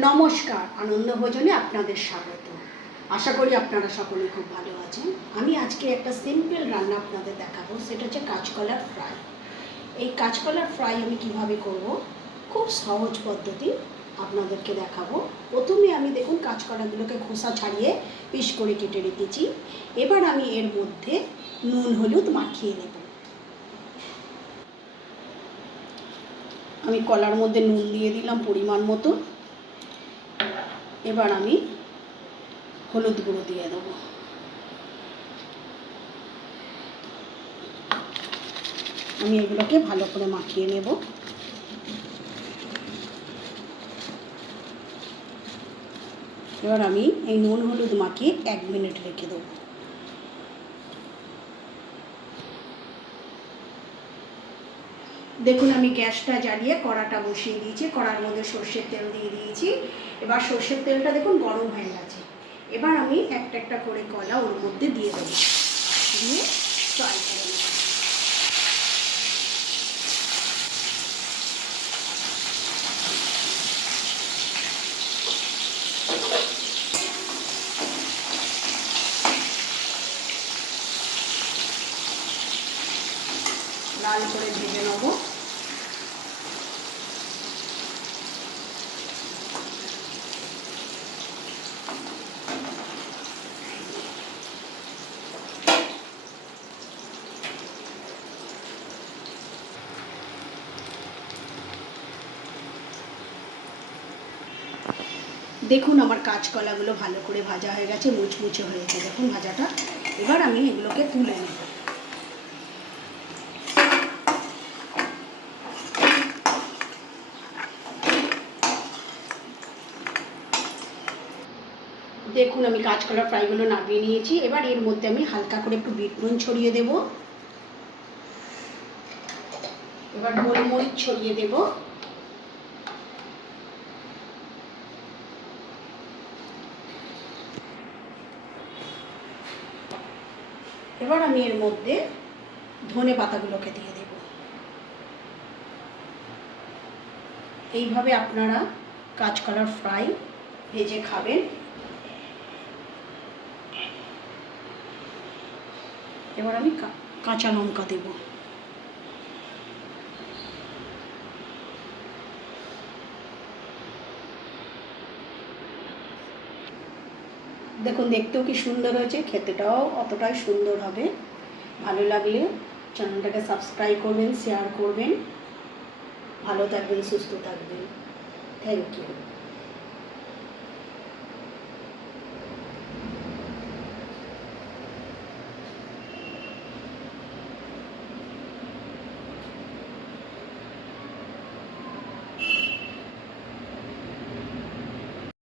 নমস্কার, আনন্দ ভোজনে আপনাদের স্বাগত। আশা করি আপনারা সকলে খুব ভালো আছেন। আমি আজকে একটা সিম্পল রান্না আপনাদের দেখাবো, সেটা হচ্ছে কাঁচকলার ফ্রাই। এই কাঁচকলার ফ্রাই আমি কীভাবে করব? খুব সহজ পদ্ধতি আপনাদেরকে দেখাবো। প্রথমে আমি দেখুন কাঁচকলাগুলোকে খোসা ছাড়িয়ে পিস করে কেটে রেখেছি। এবার আমি এর মধ্যে নুন, হলুদ মাখিয়ে নেব। আমি কলার মধ্যে নুন দিয়ে দিলাম পরিমাণ মতো এবার আমি হলুদ গুঁড়ো দিয়ে দেবো। আমি এগুলোকে ভালো করে মাখিয়ে নেব। এবার আমি এই নুন হলুদ মাখিয়ে এক মিনিট রেখে দেবো। দেখুন, আমি গ্যাসটা জ্বালিয়ে কড়াটা বসিয়ে দিয়েছি। কড়ার মধ্যে সর্ষের তেল দিয়ে দিয়েছি। এবার সর্ষের তেলটা দেখুন, গরম হয়ে গেছে। এবার আমি একটা একটা করে কলা ওর মধ্যে দিয়ে দেবো। দিয়ে ফ্রাই করে নেব। লাল করে ভেজে নেব। দেখুন আমার কাঁচকলাগুলো ভালো করে ভাজা হয়ে গেছে, মুচমুচে হয়েছে। দেখুন ভাজাটা। এবার আমি এগুলোকে তুলে নেব। দেখুন, আমি কাঁচকলা ফ্রাইগুলো নামিয়ে নিয়েছি। এবার এর মধ্যে আমি হালকা করে একটু বিট নুন ছড়িয়ে দেব। এবার গোলমরিচ ছড়িয়ে দেবো। এবার আমি এর মধ্যে ধনে পাতাগুলোকে দিয়ে দেব। এইভাবে আপনারা কাঁচকলার ফ্রাই ভেজে খাবেন। এবার আমি কাঁচা লঙ্কা দেব। দেখুন, দেখতেও কি সুন্দর হয়েছে, খেতেটাও অতটাই সুন্দর হবে। ভালো লাগলে চ্যানেলটাকে সাবস্ক্রাইব করবেন শেয়ার করবেন। ভালো থাকবেন, সুস্থ থাকবেন। Thank you